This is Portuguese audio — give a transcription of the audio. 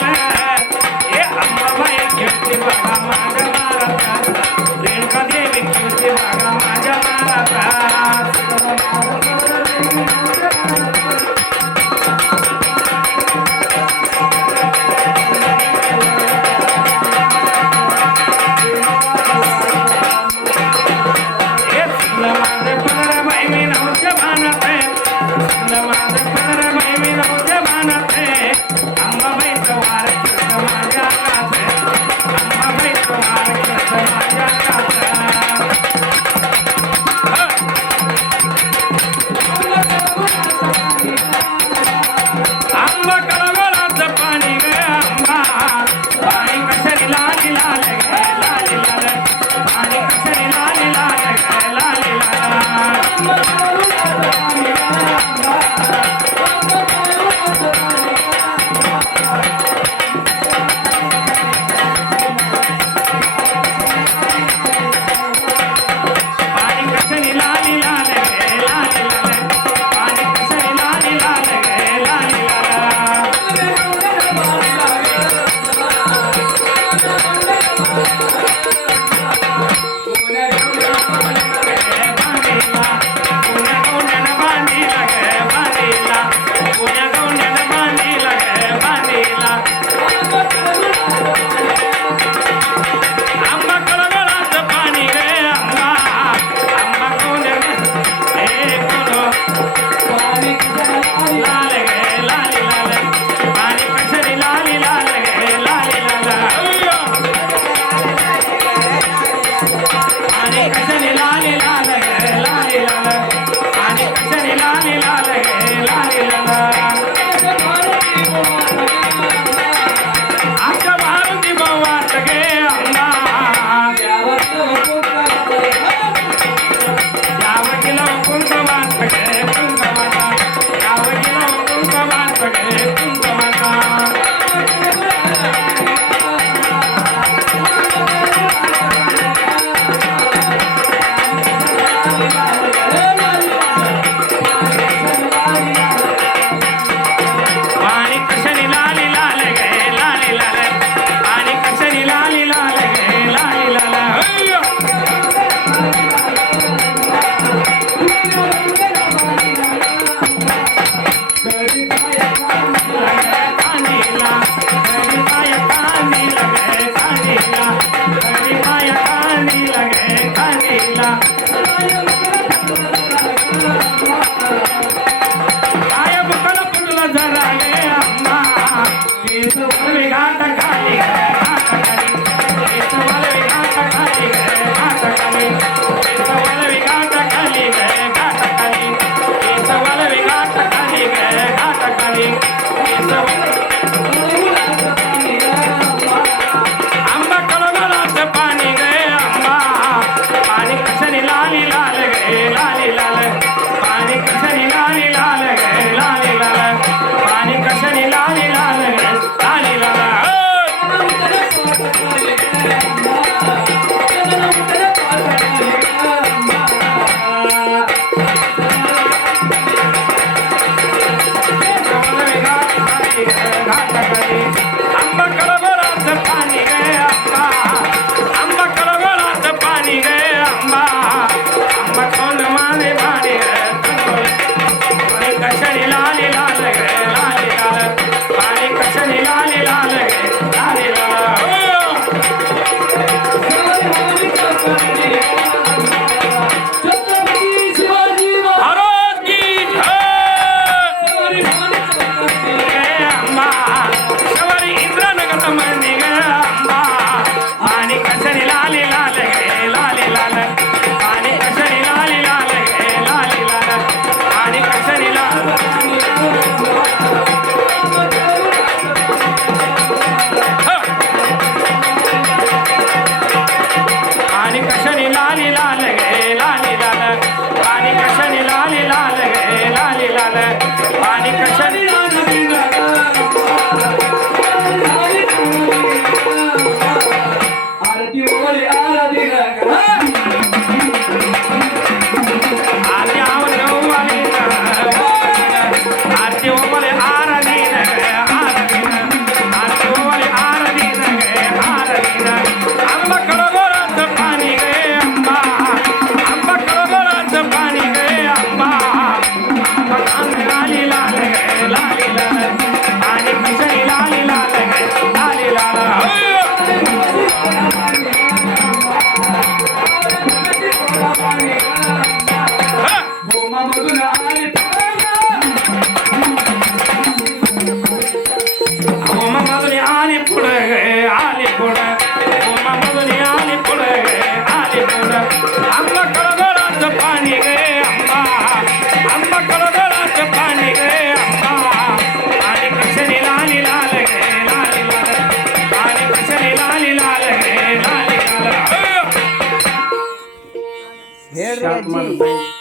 Bye. Então, Obrigado. 电机。